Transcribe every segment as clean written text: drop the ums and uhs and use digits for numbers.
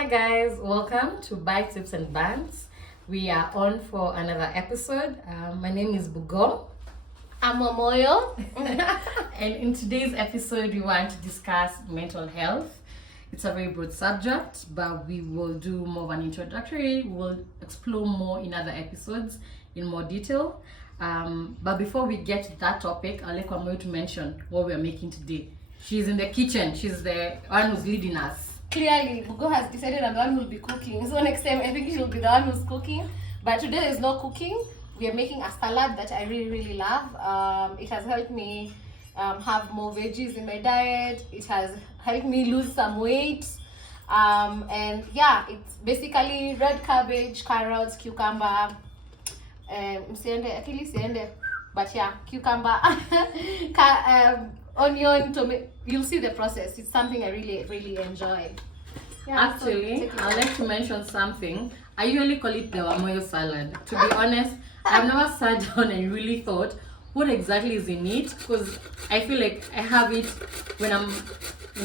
Hi guys, welcome to Bites, Tips and Bants. We are on for another episode. My name is Bugo. I'm Wamuyu. And in today's episode, we want to discuss mental health. It's a very broad subject, but we will do more of an introductory. We'll explore more in other episodes in more detail. But before we get to that topic, I'd like Wamuyu to mention what we're making today. She's in the kitchen. She's the one who's leading us. Clearly, Bugo has decided I'm the one who will be cooking. So next time, I think she'll be the one who's cooking. But today there's no cooking. We are making a salad that I really love. It has helped me have more veggies in my diet. It has helped me lose some weight. And yeah, it's basically red cabbage, carrots, cucumber, but yeah, cucumber, onion, tomato. You'll see the process. It's something I really enjoy. Yeah, Actually, I'd like to mention something. I usually call it the Wamuyu Salad. To be honest, I've never sat down and really thought what exactly is in it, because I feel like I have it when I'm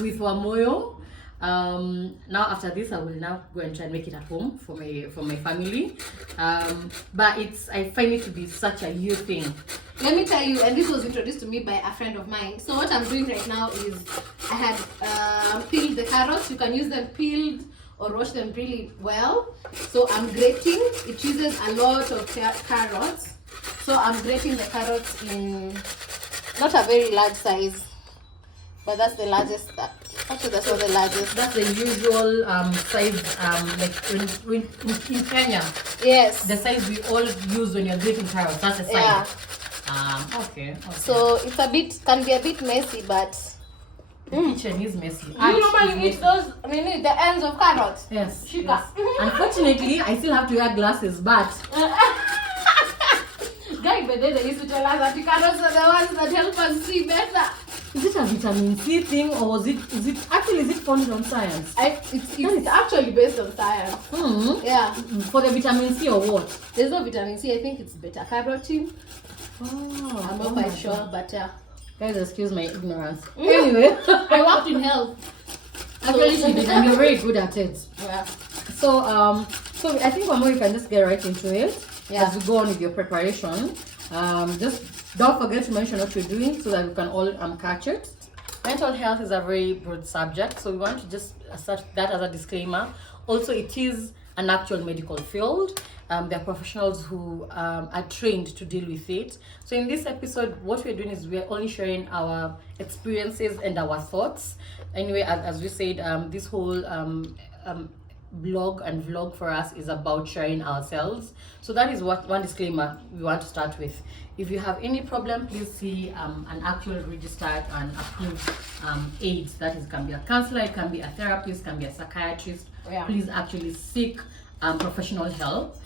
with Wamuyu. Now after this, I will now go and try and make it at home for my family. But I find it to be such a new thing. Let me tell you, and this was introduced to me by a friend of mine. So what I'm doing right now is I had peeled the carrots. You can use them peeled or wash them really well. So I'm grating. It uses a lot of carrots. So I'm grating the carrots in not a very large size, but that's the largest. Actually, that's not the largest. That's the usual size, like in Kenya. Yes. The size we all use when you're grating carrots. That's the size. Yeah. Okay. So it's can be a bit messy, but the kitchen is messy. you normally eat those. The ends of carrots. Yes. Sugar. Yes. Unfortunately, I still have to wear glasses, but Guys, but they used to tell us that the carrots are the ones that help us see better. is it a vitamin C thing, or is it founded on science? It's actually based on science. Mm-hmm. Yeah. For the vitamin C or what? There's no vitamin C. I think it's beta carotene. Oh, I'm not quite sure, but yeah. Guys, excuse my ignorance. Anyway, I worked in health. actually, she did, and you're very good at it. Yeah. So I think Wamuyu, you can just get right into it. Yeah. As we go on with your preparation. Just don't forget to mention what you're doing so that we can all catch it. Mental health is a very broad subject, so we want to just assert that as a disclaimer. Also, it is an actual medical field. There are professionals who are trained to deal with it. So in this episode, what we're doing is we're only sharing our experiences and our thoughts. Anyway, as we said, this whole blog and vlog for us is about sharing ourselves. So that is one disclaimer we want to start with. If you have any problem, please see an actual registered and approved aid. That is, can be a counselor, it can be a therapist, can be a psychiatrist. Yeah. Please actually seek professional help.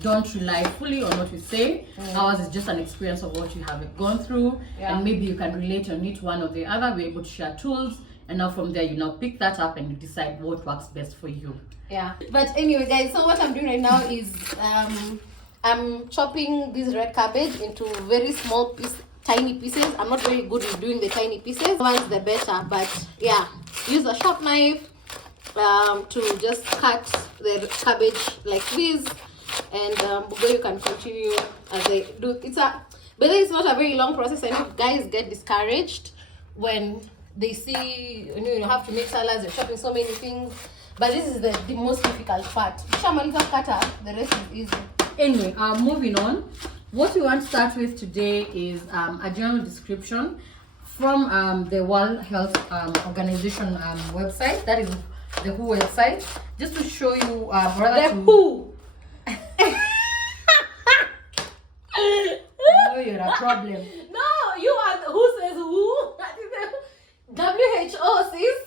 Don't rely fully on what we say. Ours is just an experience of what you have gone through, and maybe you can relate on it one or the other. We're able to share tools, and now from there you now pick that up and you decide what works best for you. Yeah. But anyway, guys, so what I'm doing right now is I'm chopping this red cabbage into very small tiny pieces. I'm not very good with doing the tiny pieces. The one's the better, but yeah, use a sharp knife to just cut the cabbage like this, and you can continue as I do. But it's not a very long process. I know guys get discouraged when they see you have to make salads, you're chopping so many things. But this is the most difficult part. The rest is easy. Anyway, moving on. What we want to start with today is a general description from the World Health Organization website. That is the WHO website. Just to show you WHO. I know you're a problem. No, you are who says who? WHO says.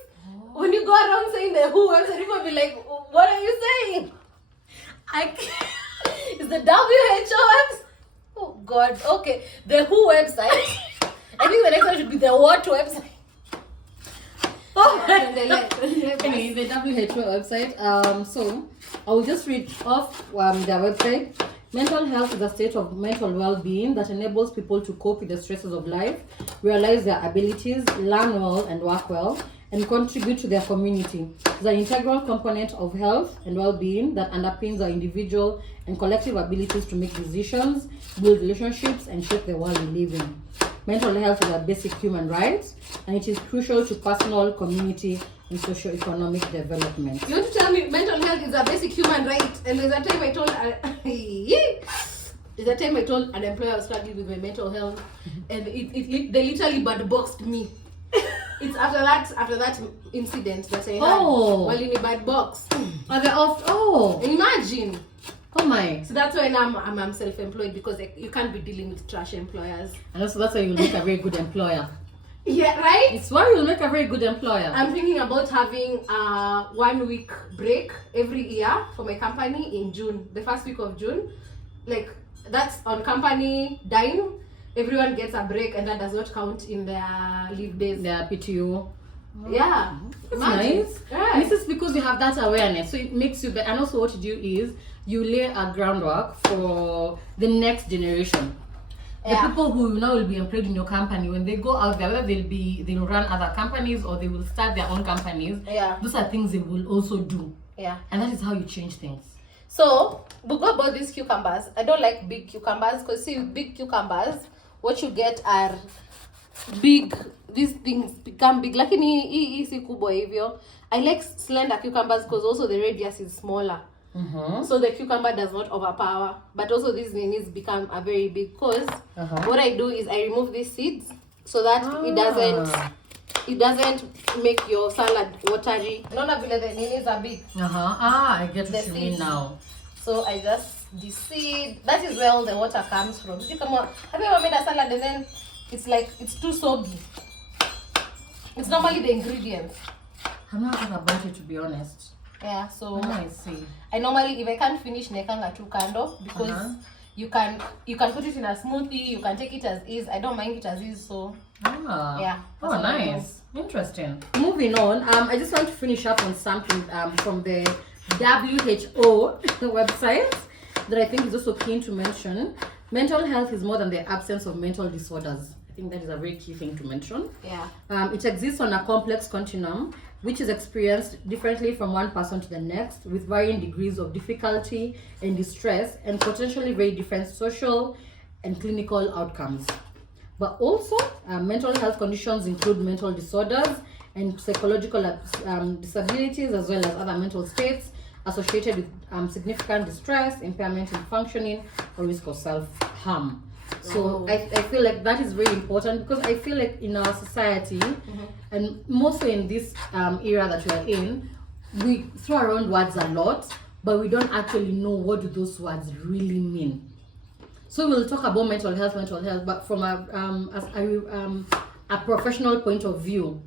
When you go around saying the WHO website, people will be like, what are you saying? It's the WHO website. Oh God. Okay. The WHO website. I think the next one should be the what website. Oh, anyway, the WHO website. So I will just read off their website. Mental health is a state of mental well-being that enables people to cope with the stresses of life, realize their abilities, learn well, and work well, and contribute to their community. It's an integral component of health and well-being that underpins our individual and collective abilities to make decisions, build relationships, and shape the world we live in. Mental health is a basic human right, and it is crucial to personal, community, and socio-economic development. You want to tell me mental health is a basic human right? And there's a time I told an employer I was struggling with my mental health, and they literally bad boxed me. It's after that incident that I had. Oh. Well, in a bad box. Are they off? Oh. Imagine. Oh my. So that's why now I'm self-employed, because you can't be dealing with trash employers. And also that's why you'll make a very good employer. Yeah, right? It's why you'll make a very good employer. I'm thinking about having a 1 week break every year for my company in June, the first week of June. Like, that's on company dime. Everyone gets a break, and that does not count in their leave days. Their PTO. Yeah. That's Imagine. nice. Right. And this is because you have that awareness. So it makes you better. And also what you do is you lay a groundwork for the next generation. The people who now will be employed in your company, when they go out there, whether they'll run other companies or they will start their own companies. Yeah. Those are things they will also do. Yeah. And that is how you change things. So, we'll go about these cucumbers. I don't like big cucumbers, because see, with big cucumbers, what you get are big, these things become big. Lakini hii si kubwa hivyo. I like slender cucumbers because also the radius is smaller. So the cucumber does not overpower, but also these needs become a very big, because what I do is I remove these seeds so that it doesn't make your salad watery. Unaona vile the needs are big. I get what you mean now. So I just deseed. That is where all the water comes from. Did you come on? Have you ever made a salad and then it's like it's too soggy? It's normally the ingredients. I'm not sure about it, to be honest. Yeah, so I see. I normally, if I can't finish, nekanga tu kando, because you can put it in a smoothie. You can take it as is. I don't mind it as is. So yeah. Oh, nice. Interesting. Moving on. I just want to finish up on something from the WHO website that I think is also keen to mention. Mental health is more than the absence of mental disorders. I think that is a very key thing to mention. Yeah. It exists on a complex continuum, which is experienced differently from one person to the next, with varying degrees of difficulty and distress, and potentially very different social and clinical outcomes. But also, mental health conditions include mental disorders and psychological disabilities, as well as other mental states associated with significant distress, impairment in functioning, or risk of self-harm. So I feel like that is very important, because I feel like in our society, and mostly in this era that we are in, we throw around words a lot, but we don't actually know what do those words really mean. So we'll talk about mental health, but from a professional point of view.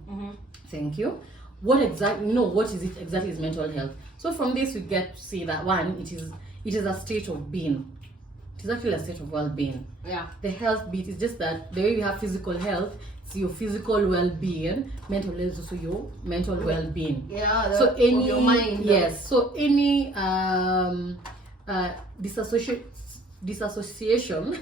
Thank you. What is it exactly is mental health? So from this we get to see that one, it is a state of being. It is actually a state of well-being. Yeah. The health bit is just that the way you have physical health, it's your physical well-being. Mental health is also your mental well-being. Yeah. So any your mind. Yes. So any disassociation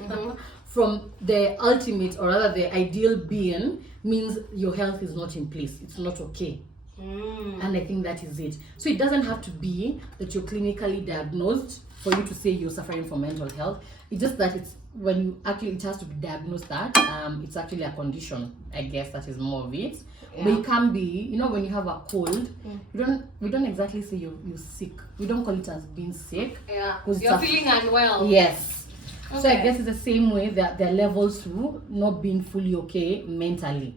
from the ultimate, or rather the ideal being, means your health is not in place. It's not okay. And I think that is it. So it doesn't have to be that you're clinically diagnosed for you to say you're suffering from mental health. It's just that it's when you actually, it has to be diagnosed that it's actually a condition. I guess that is more of it. Yeah. But it can be, when you have a cold, we don't exactly say you're sick. We don't call it as being sick. Yeah. You're feeling unwell. Yes. Okay. So I guess it's the same way that there are levels to not being fully okay mentally.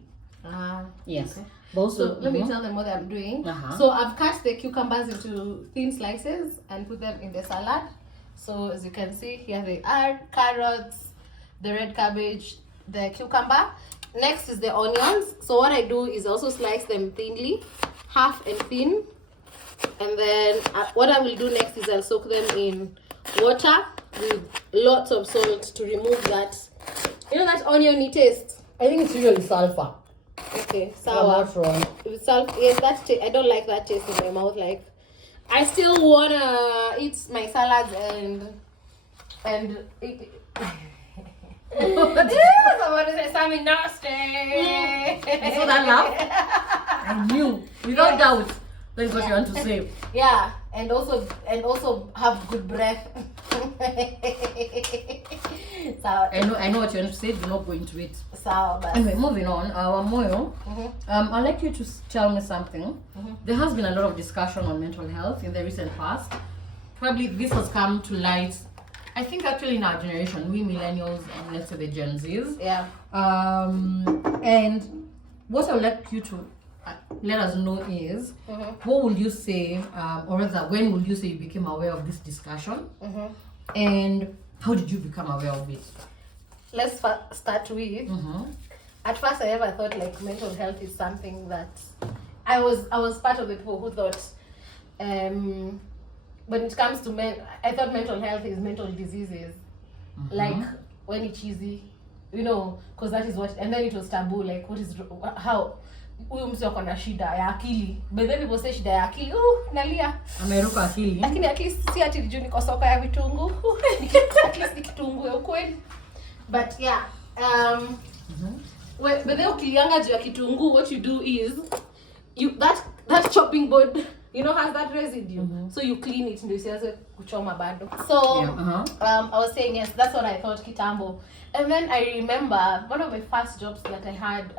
Yes. Okay. Also, let me tell them what I'm doing. So I've cut the cucumbers into thin slices and put them in the salad. So as you can see, here they are: carrots, the red cabbage, the cucumber. Next is the onions. So what I do is also slice them thinly, half and thin. And then what I will do next is I'll soak them in water with lots of salt to remove that, that oniony taste. I think it's usually sulfur. Okay, sour. Not wrong. With sulfur, yes, I don't like that taste in my mouth. Like, I still wanna eat my salads and Somebody say something nasty. I saw that laugh. I knew, without doubt, that's what you want to say. Yeah, and also have good breath. So I know what you want to say. Do not go into it. So anyway, moving on. Wamuyu, I'd like you to tell me something. There has been a lot of discussion on mental health in the recent past. Probably this has come to light, I think, actually in our generation, we millennials and let's say the Gen Zs. Yeah. And what I would like you to let us know is, what would you say, or rather, when would you say you became aware of this discussion? And how did you become aware of it? Let's start with. At first, I never thought like mental health is something that I was part of the people who thought, when it comes to men, I thought mental health is mental diseases, like when it's cheesy, you know, because that is what, and then it was taboo, like what is, how, huyu mtu ako na shida ya akili, but then people say shida ya akili, nalia ameruka akili, lakini at least si ati juu niko soko ya vitungu, at least ni kitungu ya ukweli. But yeah, but then ukilianga juu ya kitungu, what you do is you that chopping board, you know, has that residue, so you clean it ndio isianze kuchoma bado. So I was saying, yes, that's what I thought kitambo. And then I remember one of my first jobs that I had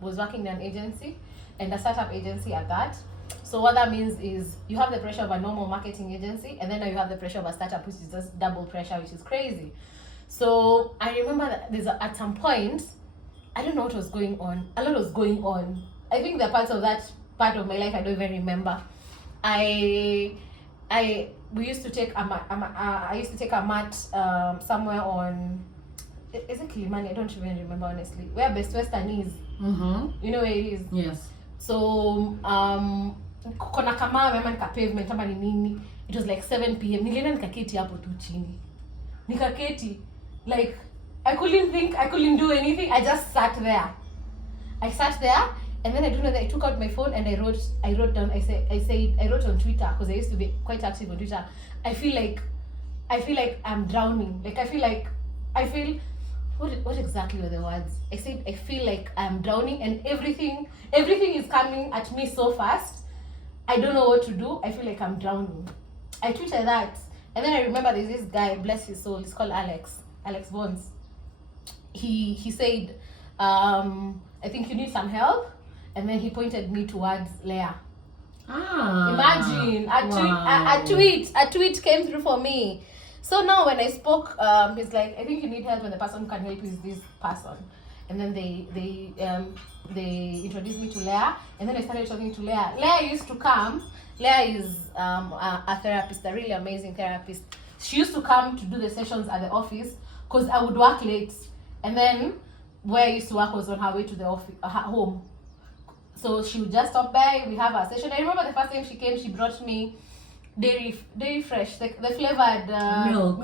was working in an agency, and a startup agency at that. So what that means is you have the pressure of a normal marketing agency, and then now you have the pressure of a startup, which is just double pressure, which is crazy. So I remember that at some point, I don't know what was going on. A lot was going on. I think the parts of that part of my life I don't even remember. We used to take I used to take a mat somewhere on, is it Kilimani? I don't even remember honestly. Where Best Western is. You know where it is? Yes. So kona kama mema nika pavement ama ni nini. It was like 7 p.m. Nilienda nikaketi hapo tu chini. Nikaketi, like I couldn't think, I couldn't do anything. I just sat there. I sat there, and then I don't know that I took out my phone and I wrote down. I wrote on Twitter, because I used to be quite active on Twitter. I feel like I'm drowning. Like I feel what exactly were the words? I said I feel like I'm drowning and everything is coming at me so fast. I don't know what to do. I feel like I'm drowning. I tweeted that, and then I remember there's this guy, bless his soul, he's called Alex Bants. He said, I think you need some help, and then he pointed me towards Leah. Imagine a tweet came through for me. So now when I spoke, he's like, I think you need help, and the person who can help you is this person. And then they introduced me to Leah, and then I started talking to Leah. Leah used to come. Leah is a therapist, a really amazing therapist. She used to come to do the sessions at the office, because I would work late, and then where I used to work was on her way to the office, home. So she would just stop by, we have our session. I remember the first time she came, she brought me dairy fresh, the flavored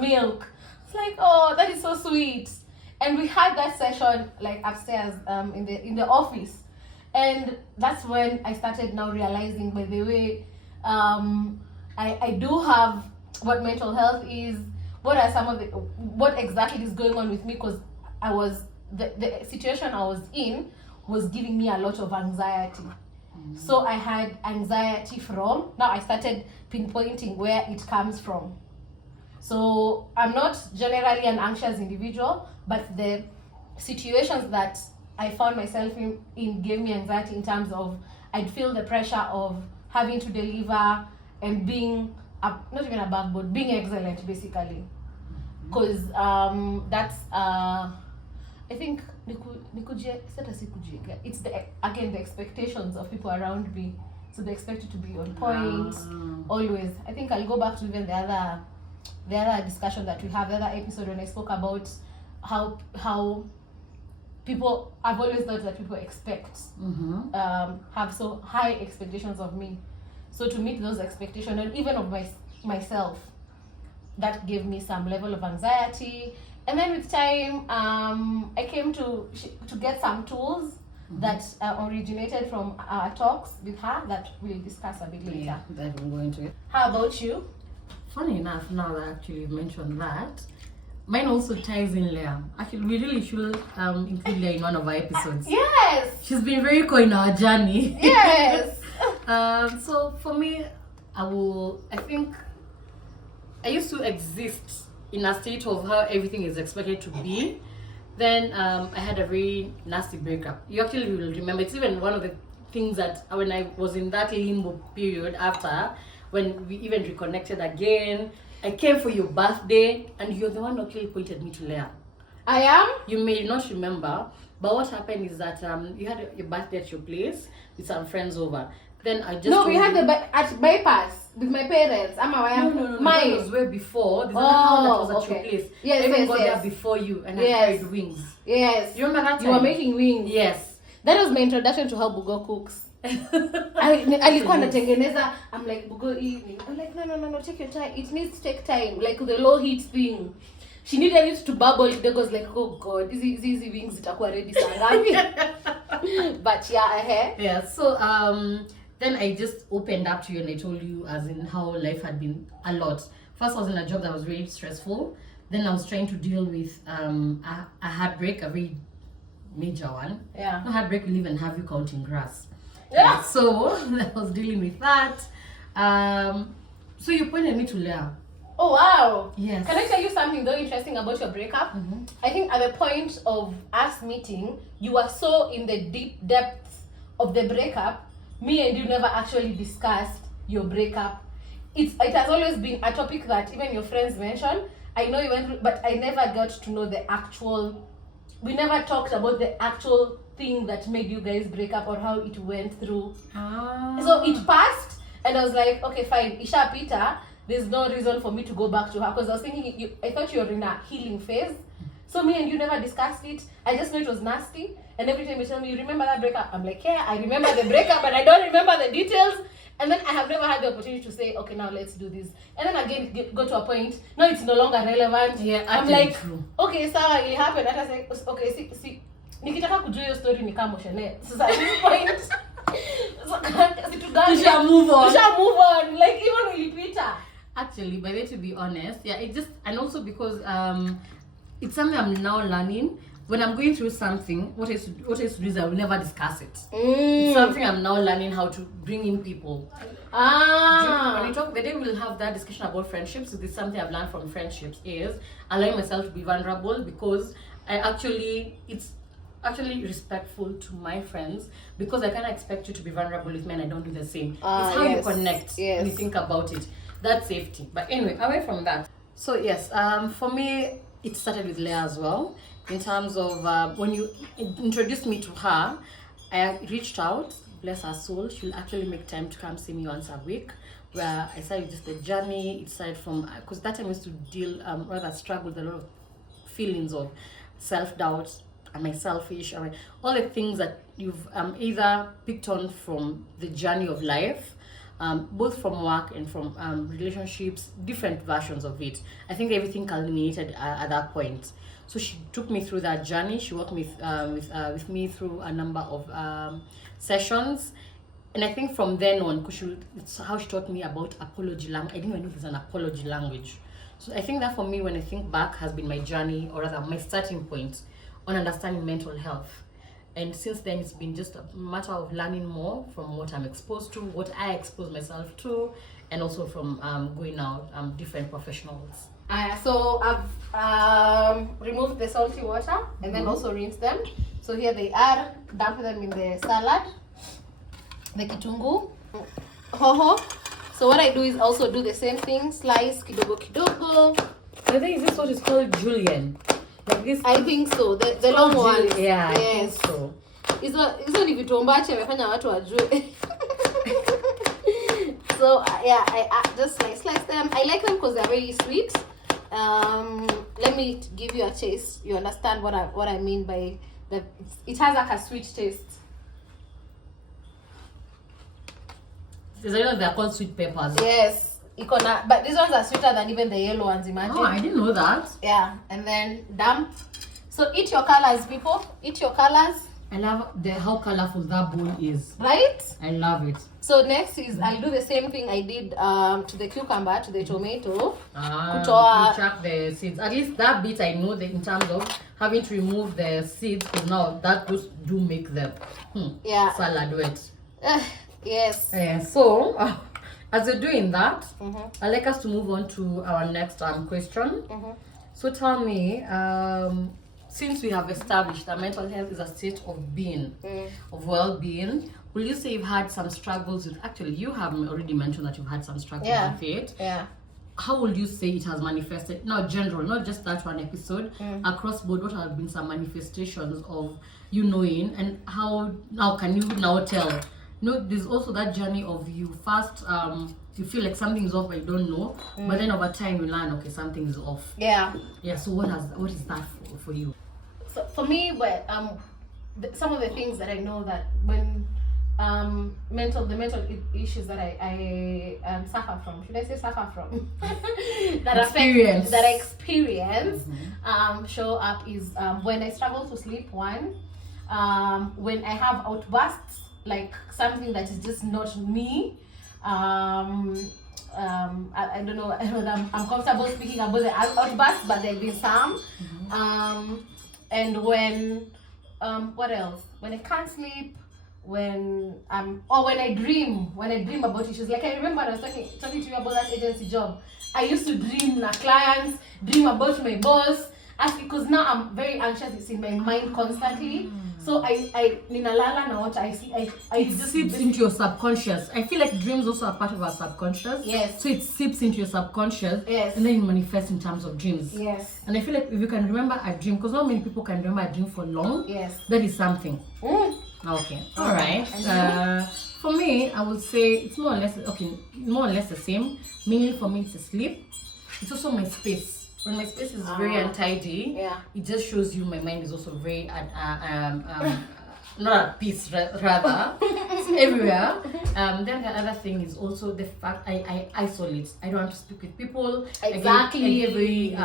milk. It's like, oh, that is so sweet. And we had that session like upstairs in the office. And that's when I started now realizing, by the way, I do have what mental health is, what are some of the, what exactly is going on with me, because I was, the situation I was in was giving me a lot of anxiety. So I had anxiety from, now I started pinpointing where it comes from. So I'm not generally an anxious individual, but the situations that I found myself in gave me anxiety, in terms of I'd feel the pressure of having to deliver and being not even above board, being excellent basically. Because that's I think it's the expectations of people around me. So they expect you to be on point always. I think I'll go back to even the other discussion that we have, the other episode, when I spoke about how people, I've always thought that people expect have so high expectations of me. So to meet those expectations, and even of myself, that gave me some level of anxiety. And then with time, I came to get some tools that originated from our talks with her, that we'll discuss a bit later. Yeah, that we'll go into it. How about you? Funny enough, now that actually you've mentioned that, mine also ties in Leah. Actually, we really should include Leah in one of our episodes. Yes. She's been very cool in our journey. Yes. So for me, I think I used to exist in a state of how everything is expected to be. Then I had a very nasty breakup. You actually will remember. It's even one of the things that when I was in that limbo period after, when we even reconnected again, I came for your birthday, and you're the one who actually pointed me to Leah. I am? You may not remember, but what happened is that you had your birthday at your place with some friends over. Then I just No, we had at bypass with my parents. No. Mine. That was way before. There's another one that was at your place. Yes, I even yes, got yes. there before you, and I Yes. carried wings. Yes. You remember that time? You were making wings. Yes. That was my introduction to how Bugo cooks. Alikuwa anatengeneza. I'm like, Bugo evening. I'm like, no, take your time. It needs to take time. Like the low heat thing. She needed it to bubble. It was like, oh God, these wings zitakuwa ready saa ngapi? But yeah, Yeah. So then I just opened up to you and I told you as in how life had been a lot. First, I was in a job that was very stressful. Then I was trying to deal with a heartbreak, a very major one. Yeah. No heartbreak will even have you counting grass. Yeah. So I was dealing with that. So you pointed me to Leah. Oh wow. Yes. Can I tell you something though interesting about your breakup? Mm-hmm. I think at the point of us meeting, you were so in the deep depths of the breakup. Me and you never actually discussed your breakup. It has always been a topic that even your friends mention. I know you went through, but I never got to know the actual. We never talked about the actual thing that made you guys break up or how it went through. So it passed, and I was like, okay, fine, Isha Peter. There's no reason for me to go back to her because I was thinking, I thought you were in a healing phase. So me and you never discussed it. I just know it was nasty. And every time you tell me, you remember that breakup? I'm like, yeah, I remember the breakup, but I don't remember the details. And then I have never had the opportunity to say, okay, now let's do this. And then again, go to a point, no, it's no longer relevant. Yeah, I'm like, okay, so it happened. And I was like, okay, see, nikitaka kujua your story ni kama Shane. So at this point, we shall move on. Like even ulipita. Actually, by the way, to be honest, yeah, it just, and also because it's something I'm now learning. When I'm going through something, what I used to do is I will never discuss it. It's something I'm now learning how to bring in people. When we talk, the day we'll have that discussion about friendships. So this is something I've learned from friendships is allowing myself to be vulnerable because it's actually respectful to my friends because I can't expect you to be vulnerable with me and I don't do the same. It's how you connect when you think about it. That's safety. But anyway, away from that. So yes, for me, it started with Leah as well. In terms of when you introduced me to her, I reached out, bless her soul. She'll actually make time to come see me once a week. Where I started just the journey. It started from, because that time I used to deal, rather struggle with a lot of feelings of self-doubt. Am I selfish? All the things that you've either picked on from the journey of life, both from work and from relationships, different versions of it. I think everything culminated at that point. So she took me through that journey. She worked with me through a number of sessions. And I think from then on, it's how she taught me about apology language. I didn't even know there's an apology language. So I think that for me, when I think back, has been my journey, or rather my starting point on understanding mental health. And since then, it's been just a matter of learning more from what I'm exposed to, what I expose myself to, and also from going out different professionals. So I've removed the salty water and then also rinsed them. So here they are. Dump them in the salad. The kitungu, hoho. So what I do is also do the same thing. Slice kidogo kidogo. I think is this what is called julienne? Like this. I think so. The long one. Yeah. Yes. I think so. Hizo ni vitu ambacho amefanya watu wajue. So yeah, I just slice them. I like them because they're very sweet. Let me give you a taste. You understand what I mean by that? It has like a sweet taste. They're called sweet peppers. Yes, but these ones are sweeter than even the yellow ones. Imagine. Oh, I didn't know that. Yeah, and then dump. So eat your colors, people. Eat your colors. I love how colorful that bowl is. Right? I love it. So next is I'll do the same thing I did to the cucumber, to the tomato. You chuck the seeds. At least that bit I know that in terms of having to remove the seeds, because now that do make the salad wet. Yes. So as you're doing that, I'd like us to move on to our next question. So tell me, since we have established that mental health is a state of being, of well-being, will you say you've had some struggles with, actually you have already mentioned that you've had some struggles with it. Yeah. How would you say it has manifested, not general, not just that one episode, across board? What have been some manifestations of you knowing, and how now can you now tell? There's also that journey of you first, you feel like something's off but you don't know, but then over time you learn, okay, something's off. Yeah. So what is that for you? So for me, but some of the things that I know that when the mental issues that I suffer from, should I say suffer from, that I experience show up is when I struggle to sleep, one, when I have outbursts, like something that is just not me. I don't know I'm comfortable speaking about the outbursts, but there have been some. And when what else? When I can't sleep, when I dream about issues. Like I remember I was talking to you about that agency job. I used to dream my clients, dream about my boss, because now I'm very anxious. It's in my mind constantly. So I ninalala na what I see. I just seeps into your subconscious. I feel like dreams also are part of our subconscious. Yes. So it seeps into your subconscious. Yes. And then it manifests in terms of dreams. Yes. And I feel like if you can remember a dream, because not many people can remember a dream for long. Yes. That is something. Okay. All right. For me, I would say it's more or less the same. Mainly for me, it's a sleep. It's also my space. When my space is very untidy, it just shows you my mind is also very not at peace, rather. It's everywhere. Then the other thing is also the fact I isolate. I don't want to speak with people. Exactly. I get very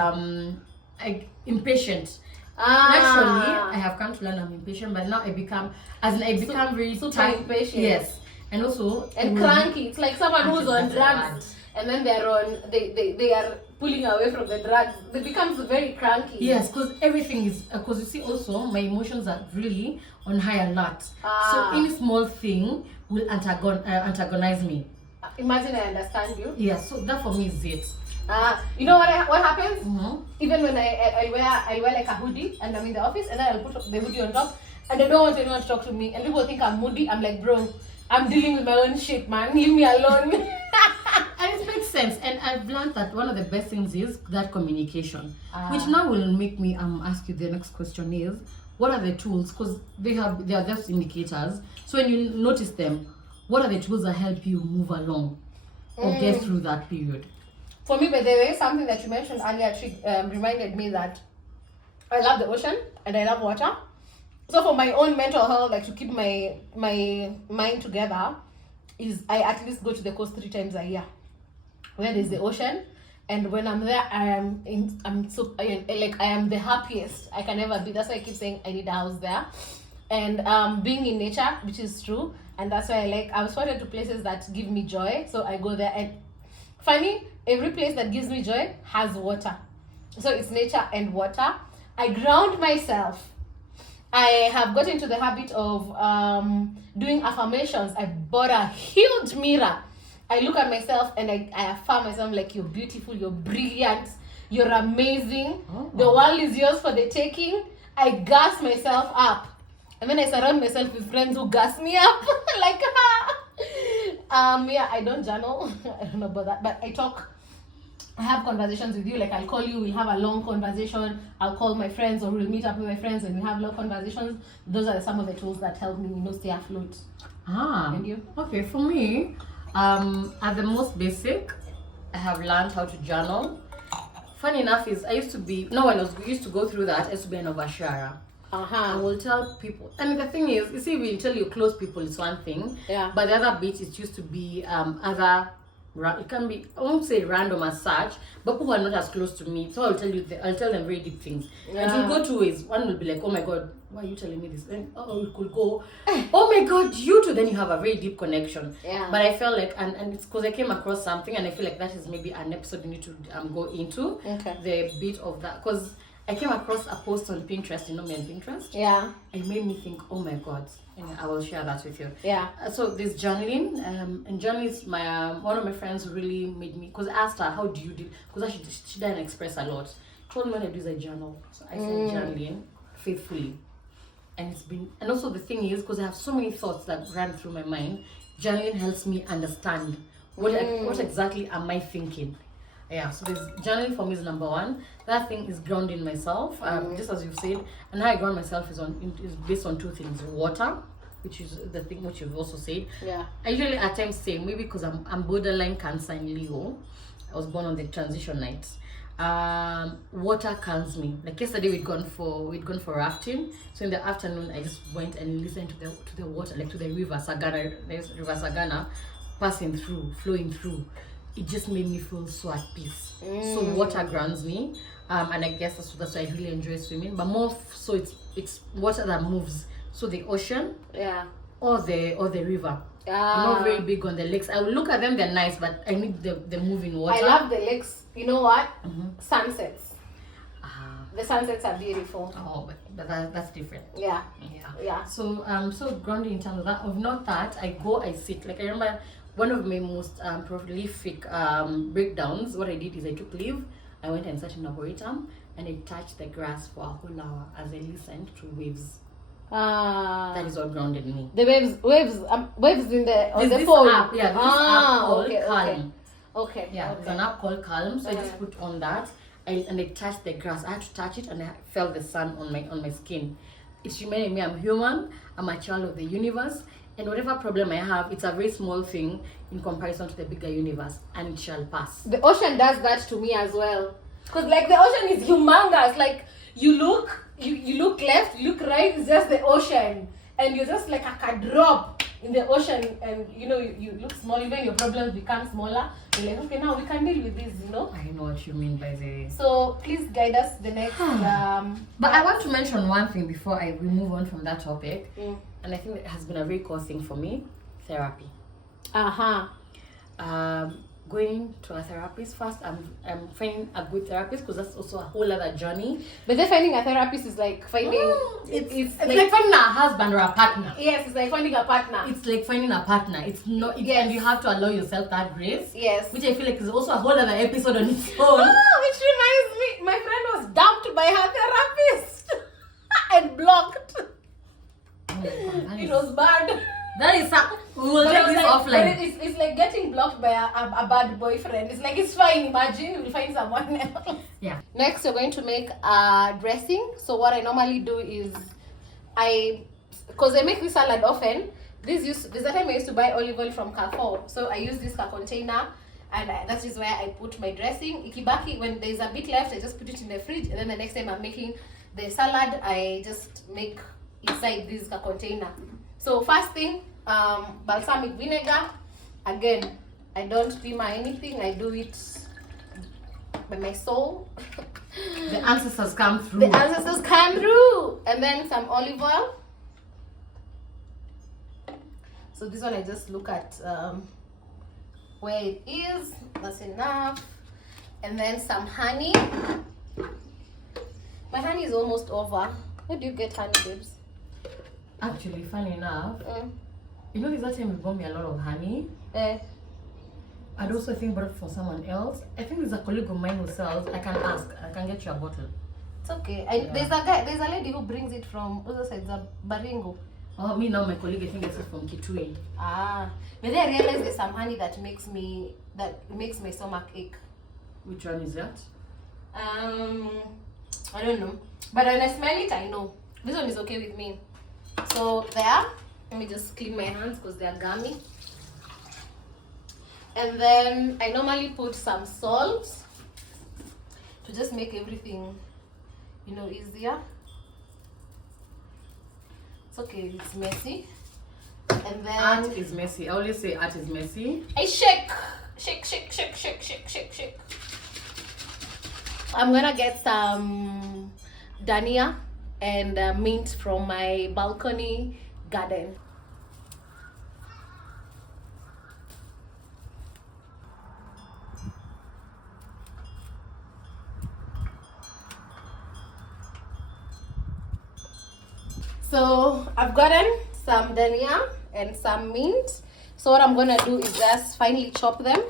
impatient. Naturally, I have come to learn I'm impatient, but now I become very super impatient. Yes, and also cranky. It's like someone who's on drugs, and then they are pulling away from the drugs. They become very cranky. Yes, because everything is because you see also my emotions are really on high alert. So any small thing will antagonize me. Imagine I understand you. Yes, so that for me is it. You know what happens? Even when I wear like a hoodie and I'm in the office, and then I'll put the hoodie on top, and I don't want anyone to talk to me, and people think I'm moody. I'm like, bro, I'm dealing with my own shit, man. Leave me alone. And it makes sense, and I've learned that one of the best things is that communication, which now will make me ask you the next question is, what are the tools? Because they are just indicators. So when you notice them, what are the tools that help you move along or get through that period? For me, by the way, something that you mentioned earlier actually reminded me that I love the ocean and I love water. So for my own mental health, like to keep my mind together, is I at least go to the coast 3 times a year, where there's the ocean, and when I'm there, I am the happiest I can ever be. That's why I keep saying I need a house there, and being in nature, which is true, and that's why I'm spotted to places that give me joy, so I go there. And funny, every place that gives me joy has water, so it's nature and water. I ground myself. I have got into the habit of doing affirmations. I bought a huge mirror. I look at myself and I affirm myself like, you're beautiful, you're brilliant, you're amazing. The world is yours for the taking. I gas myself up. And then I surround myself with friends who gas me up. Like, I don't journal. I don't know about that, but I have conversations with you. Like, I'll call you, we'll have a long conversation. I'll call my friends, or we'll meet up with my friends and we have long conversations. Those are some of the tools that help me, stay afloat. And you? Okay, for me, at the most basic, I have learned how to journal. Funny enough is, when we used to go through that, I used to be an oversharer. I will tell people, and the thing is, you see, we tell you close people is one thing, but the other bit is used to be other it can be, I won't say random as such, but who are not as close to me. So I'll tell them very deep things. And it will go two ways. One will be like, oh my God, why are you telling me this? Then it could go, oh my God, you too. Then you have a very deep connection. Yeah. But I felt like, and it's because I came across something, and I feel like that is maybe an episode you need to go into. Okay. The bit of that, because I came across a post on Pinterest. You know me on Pinterest. Yeah. It made me think, oh my God. And I will share that with you. Yeah. So this journaling, and journaling is one of my friends really made me, because I asked her, how do you do, because she doesn't express a lot. She told me what I do is I journal. So I started journaling faithfully. And and also the thing is, because I have so many thoughts that run through my mind, journaling helps me understand what exactly am I thinking. Yeah, so this journaling for me is number one. That thing is grounding myself, just as you've said. And how I ground myself is based on two things: water, which is the thing which you've also said. Yeah. I usually at times say, maybe because I'm borderline Cancer in Leo. I was born on the transition night. Water calms me. Like yesterday we'd gone for rafting. So in the afternoon I just went and listened to the water, like to the river Sagana, flowing through. It just made me feel so at peace. So water grounds me, and I guess that's why I really enjoy swimming. But more so, it's water that moves. So the ocean, or the river. I'm not very big on the lakes. I will look at them; they're nice, but I need the moving water. I love the lakes. You know what? Sunsets. The sunsets are beautiful. Oh, but that's different. Yeah. So so grounding in terms of that. Of not that, I sit. Like I remember. One of my most prolific breakdowns, what I did is I took leave, I went and sat in a Arboretum, and I touched the grass for a whole hour as I listened to waves. That is what grounded me. The waves in the phone. App, this app called Calm. Okay. Yeah, there's an app called Calm, so I just put on that, and I touched the grass. I had to touch it, and I felt the sun on my skin. It reminded me I'm human, I'm a child of the universe. And whatever problem I have, it's a very small thing in comparison to the bigger universe, and it shall pass. The ocean does that to me as well. Because like the ocean is humongous. Like you look left, you look right, it's just the ocean. And you're just like a drop in the ocean, and you look small, even your problems become smaller. You're like, okay, now we can deal with this, I know what you mean by the... So please guide us the next But I want to mention one thing before we move on from that topic. And I think it has been a very core thing for me: therapy. Going to a therapist first. I'm finding a good therapist, because that's also a whole other journey. But then finding a therapist is like finding it's like finding a husband or a partner. Yes, it's like finding a partner. It's like finding a partner. It's not. And you have to allow yourself that grace. Yes. Which I feel like is also a whole other episode on its own. Which reminds me, my friend was dumped by her therapist and blocked. It was bad. That is we will take this offline. It's like getting blocked by a bad boyfriend. It's like, it's fine. Imagine we'll find someone else. Yeah. Next, we're going to make a dressing. So what I normally do is because I make this salad often. There's a time I used to buy olive oil from Carrefour. So I use this container, and that is where I put my dressing. Ikibaki, when there's a bit left, I just put it in the fridge, and then the next time I'm making the salad, I just make inside this container. So first thing, balsamic vinegar. Again, I don't steam or anything. I do it by my soul. The ancestors come through. The ancestors come through. And then some olive oil. So this one I just look at where it is. That's enough. And then some honey. My honey is almost over. Where do you get honey, babes? Actually, funny enough, you know, that time you bought me a lot of honey. I'd also think bought it for someone else. I think there's a colleague of mine who sells. I can ask. I can get you a bottle. It's okay. There's a lady who brings it from other sides of Baringo. Oh, me now, my colleague, I think it's from Kitui. But then I realized there's some honey that makes my stomach ache. Which one is that? I don't know. But when I smell it, I know. This one is okay with me. So there, let me just clean my hands because they are gummy. And then I normally put some salt to just make everything, easier. It's okay, it's messy. And then art is messy. I always say art is messy. I shake Shake, shake, shake, shake, shake, shake, shake. I'm gonna get some dania and mint from my balcony garden. So I've gotten some dania and some mint. So what I'm gonna do is just finely chop them,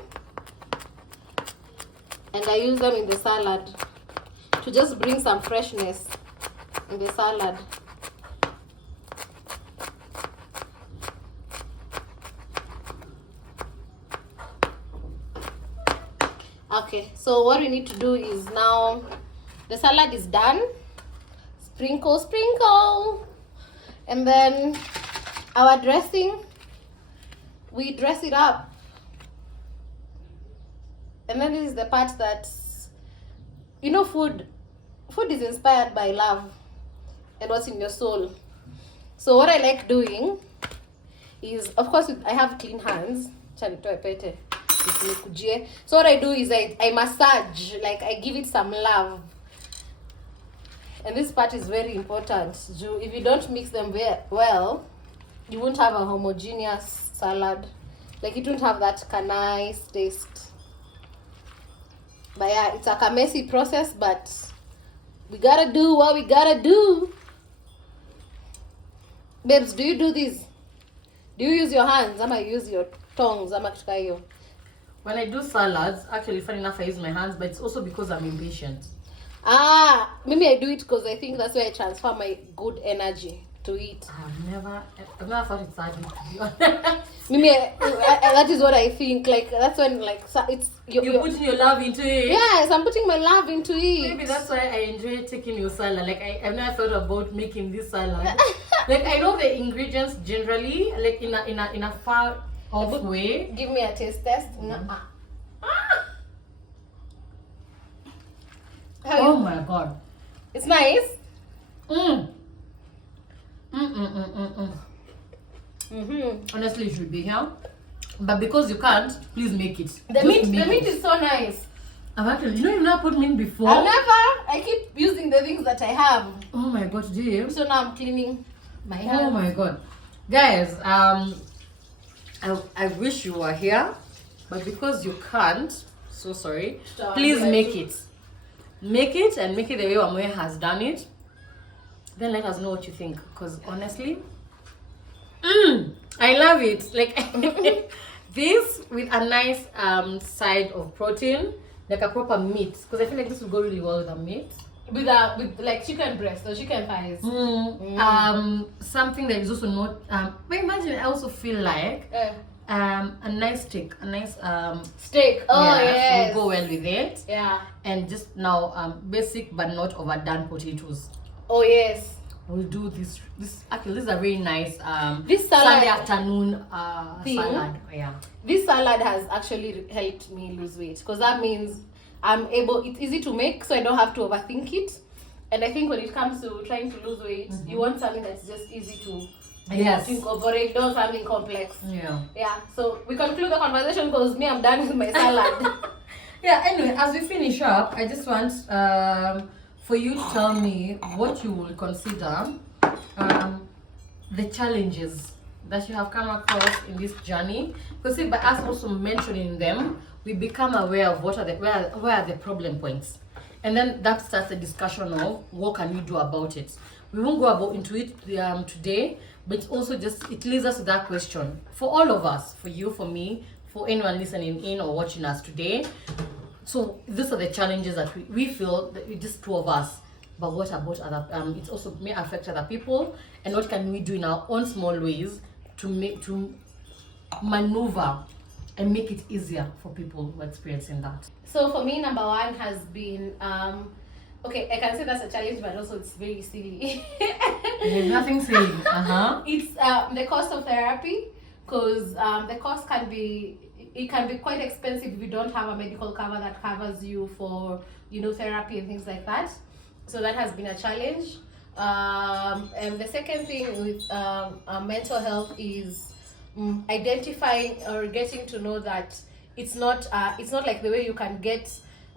and I use them in the salad to just bring some freshness in the salad. Okay, so what we need to do is now the salad is done. Sprinkle, sprinkle. And then our dressing, we dress it up. And then this is the part that, you know, food is inspired by love and what's in your soul. So what I like doing is, of course, I have clean hands. So what I do is I massage, like I give it some love. And this part is very important. If you don't mix them well, you won't have a homogeneous salad. Like it won't have that nice taste. But yeah, it's like a messy process, but we gotta do what we gotta do. Babes, do you do this? Do you use your hands? Ama use your tongues? Ama kutuka hiyo? When I do salads, actually, funny enough, I use my hands, but it's also because I'm impatient. Maybe I do it because I think that's where I transfer my good energy to it. I've never thought it's hard, to be honest. Maybe that is what I think. Like that's when it's you're putting your love into it. Yes, I'm putting my love into it. Maybe that's why I enjoy taking your salad. Like I've never thought about making this salad. Like I know the ingredients generally, like in a far off way. Give me a taste test. Oh my god, it's nice. Honestly, you should be here, but because you can't, please make it. The meat is so nice. I've actually, you've never put mint before. I've never. I keep using the things that I have. Oh my god, dear. So now I'm cleaning my hands. Oh my god, guys. I wish you were here, but because you can't, so sorry. Please make it. Make it and make it the way Wamuyu has done it. Then let us know what you think. Because honestly, I love it. Like this with a nice side of protein, like a proper meat. Because I feel like this will go really well with a meat. With like chicken breast or chicken thighs. Something that is also not. But imagine, I also feel like a nice steak, steak. Oh yes, will go well with it. Yeah. And just now basic but not overdone potatoes. Oh yes. We'll do this actually this is a very nice this salad, Sunday afternoon salad. Yeah. This salad has actually helped me lose weight because that means it's easy to make, so I don't have to overthink it. And I think when it comes to trying to lose weight, you want something that's just easy to incorporate, not something complex. Yeah. So we conclude the conversation because me, I'm done with my salad. Yeah, anyway, as we finish up, I just want for you to tell me what you will consider the challenges that you have come across in this journey. Because by us also mentioning them, we become aware of where are the problem points. And then that starts a discussion of what can you do about it. We won't go into it today, but also it leads us to that question for all of us, for you, for me, for anyone listening in or watching us today. So these are the challenges that we feel that it's just two of us. But what about other? It also may affect other people, and what can we do in our own small ways to maneuver and make it easier for people who are experiencing that? So for me, number one has been okay, I can say that's a challenge, but also it's very silly. There's nothing silly. It's the cost of therapy, because the cost can be quite expensive if you don't have a medical cover that covers you for therapy and things like that. So that has been a challenge. And the second thing with mental health is identifying or getting to know that it's not like the way you can get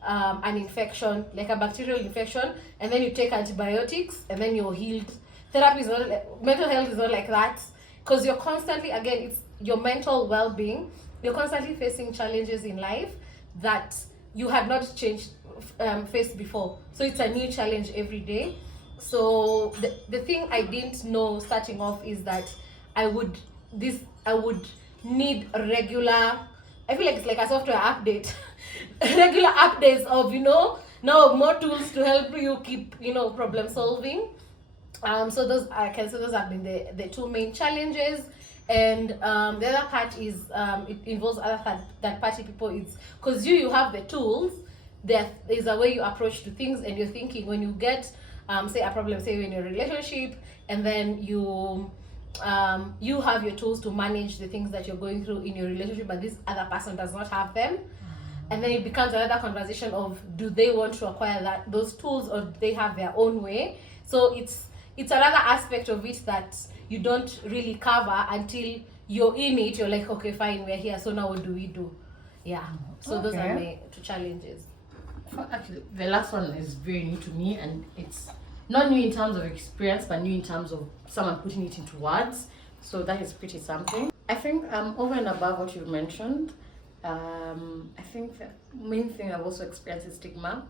an infection, like a bacterial infection, and then you take antibiotics and then you're healed. Therapy is not mental health is not like that, because you're constantly, again, it's your mental well-being. You're constantly facing challenges in life that you had not faced before. So it's a new challenge every day. So the thing I didn't know starting off is that I would need a regular, I feel like it's like a software update, regular updates of, now more tools to help you keep, problem solving. So those have been the two main challenges. And the other part is it involves other third party people. It's because you have the tools. There is a way you approach to things, and you're thinking when you get say a problem, say in your relationship, and then you have your tools to manage the things that you're going through in your relationship, but this other person does not have them. And then it becomes another conversation of, do they want to acquire those tools, or do they have their own way? So it's another aspect of it that you don't really cover until you're in it. You're like, okay, fine, we're here, so now what do we do? Yeah. So those are my two challenges. Actually, the last one is very new to me, and it's not new in terms of experience, but new in terms of someone putting it into words. So that is pretty something. I think over and above what you mentioned, I think the main thing I've also experienced is stigma.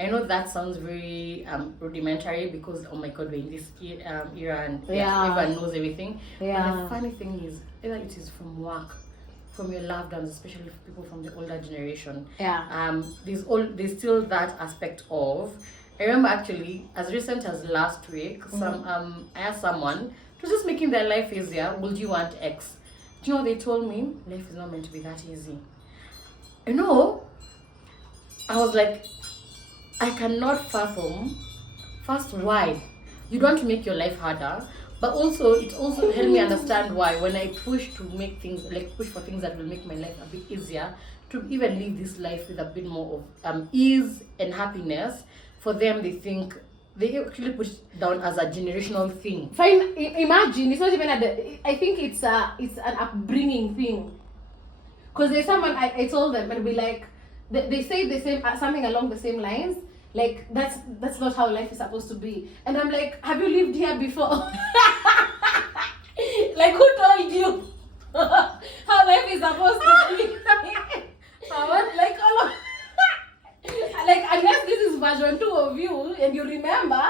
I know that sounds very rudimentary because, oh my god, we're in this era and everyone knows everything. Yeah. But the funny thing is, either it is from work, from your loved ones, especially for people from the older generation. Yeah. There's still that aspect of. I remember actually, as recent as last week, I asked someone to just making their life easier. Would you want X? Do you know what they told me? Life is not meant to be that easy. I was like, I cannot fathom first why you don't want to make your life harder, but also it also helped me understand why when I push for things that will make my life a bit easier, to even live this life with a bit more of ease and happiness. For them, they actually push it down as a generational thing. Fine, imagine it's not even I think it's an upbringing thing. Because there's someone I told them, and be like, they say the same something along the same lines. Like, that's not how life is supposed to be. And I'm like, have you lived here before? Like, who told you how life is supposed to be? Like, like, unless this is version 2 of you and you remember,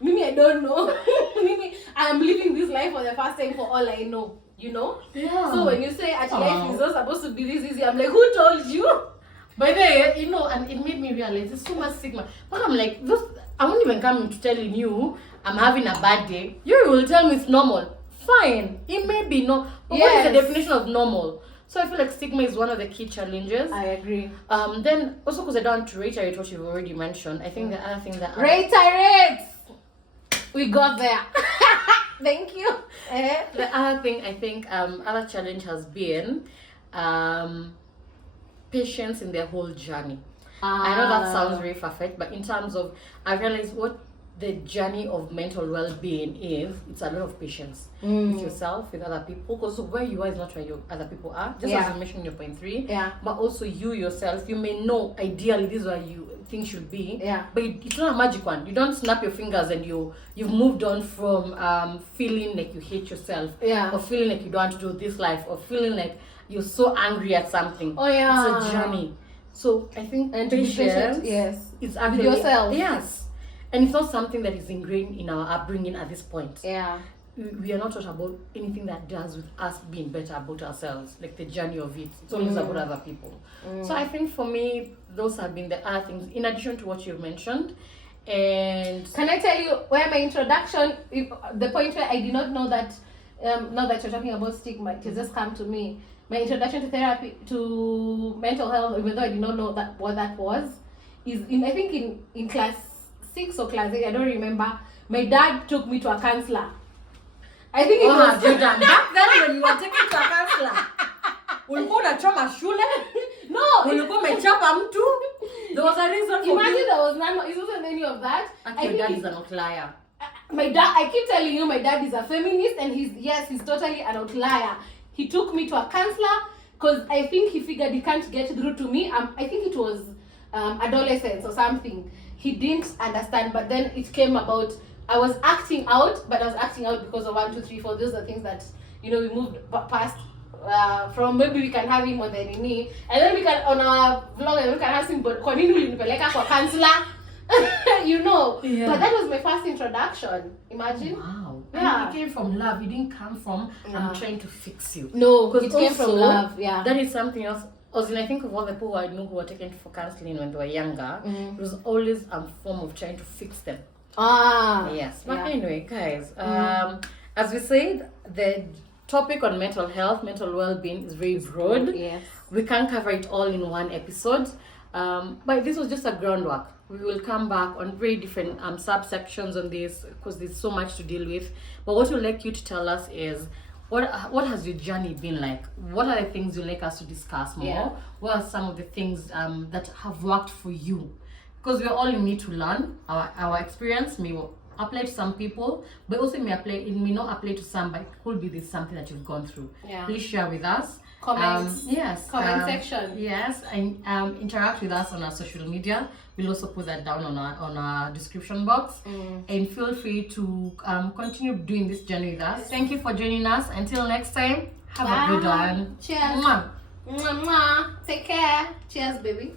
Mimi, I don't know. Mimi, I am living this life for the first time for all I know, Yeah. So when you say life is not supposed to be this easy, I'm like, who told you? By the way, and it made me realize there's so much stigma. But I'm like, I won't even come to telling you I'm having a bad day. You will tell me it's normal. Fine. It may be no. But what is the definition of normal? So I feel like stigma is one of the key challenges. I agree. Then also, because I don't want to reiterate what you've already mentioned, I think the other thing that reiterate. We got there. Thank you. The other thing I think other challenge has been patience in their whole journey. I know that sounds very far-fetched, but in terms of, I realized what the journey of mental well-being is, it's a lot of patience with yourself, with other people, because where you are is not where other people are, just as you mentioned in your point 3, but also you yourself, you may know ideally this is where you think should be, but it's not a magic one. You don't snap your fingers and you've moved on from feeling like you hate yourself, or feeling like you don't want to do this life, or feeling like you're so angry at something. It's a journey. So I think patience, it's actually with yourself. Yes. And it's not something that is ingrained in our upbringing at this point. We are not taught about anything that does with us being better about ourselves, like the journey of it. It's always about other people. So I think for me, those have been the other things, in addition to what you've mentioned. And can I tell you where my introduction, the point where I did not know that, now that you're talking about stigma, it has just come to me. My introduction to therapy, to mental health, even though I did not know what that was, is I think in class 6 or class 8, I don't remember. My dad took me to a counselor. I think it was Jordan. Back then when you were taken to a counselor, ulikuwa unachoma shule? No, ulikuwa umechapa mtu? There was a reason for imagine there was none. It wasn't any of that. Your dad is an outlier. My dad, I keep telling you, my dad is a feminist, and he's totally an outlier. He took me to a counselor because I think he figured he can't get through to me. I think it was adolescence or something. He didn't understand, but then it came about. I was acting out, but I was acting out because of 1, 2, 3, 4. Those are things that, you know, we moved past. From maybe we can have him on the nini, and then we can on our vlog and we can ask him, but kwa nini ulinipeleka kwa counselor? You know. Yeah. But that was my first introduction. Imagine. Wow. Yeah. And it came from love. It didn't come from I'm trying to fix you. No, Because it came from also, love. Yeah. That is something else. Also, I think of all the people I knew who were taken for counseling when they were younger, it was always a form of trying to fix them. Yes. But anyway, guys, as we said, the topic on mental health, mental well-being is very broad. Yes. We can't cover it all in one episode. But this was just a groundwork. We will come back on very different subsections on this because there's so much to deal with. But what we'd like you to tell us is what has your journey been like? What are the things you'd like us to discuss more? Yeah. What are some of the things that have worked for you? Because we're all in need to learn. Our experience may apply to some people, but also it may not apply to some, but it could be this something that you've gone through. Yeah. Please share with us. Comments. Yes. Comment section. Yes, and interact with us on our social media. We'll also put that down on our description box. And feel free to continue doing this journey with us. Thank you for joining us. Until next time, have a good one. Cheers. Mwah. Mwah, mwah. Take care. Cheers, baby.